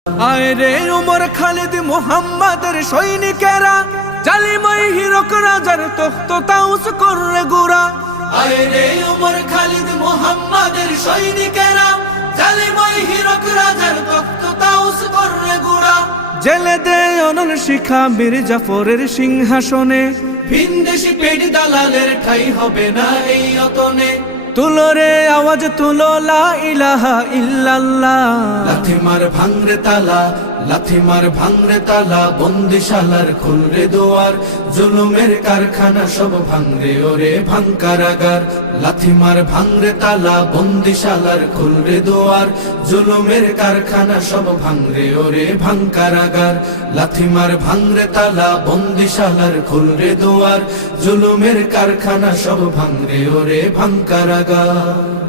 আয় রে উমর খালিদ মুহাম্মাদের সৈনিকেরা, জালিমাই হিরক রাজার তখ্ত তাউস করে গুড়া। আয় রে উমর খালিদ মুহাম্মাদের সৈনিকেরা, জালিমাই হিরক রাজার তখ্ত তাউস করে গুড়া। জেলে দে অনল শিখা বীর জাফরের সিংহাসনে, ভিনদেশি পেট দালালের ঠাই হবে না এই অতনে। তুলো রে আওয়াজ তুলো লা ইলাহা ইল্লাল্লাহ। লাথি মার ভাঙরে তালা, লাথি মার ভাঙরে তালা, বন্দিশালার খুলরে দুয়ার, জুলুমের কারখানা সব ভাঙরে ওরে ভাঙ কারাগার। লাথি মার ভাঙরে তালা, বন্দিশালার খুলরে দুয়ার, জুলুমের কারখানা সব ভাঙরে ওরে ভাঙ কারাগার। লাথি মার ভাঙরে তালা, বন্দিশালার খুলরে দুয়ার, জুলুমের কারখানা সব ভাঙরে ওরে ভাঙ কারাগার।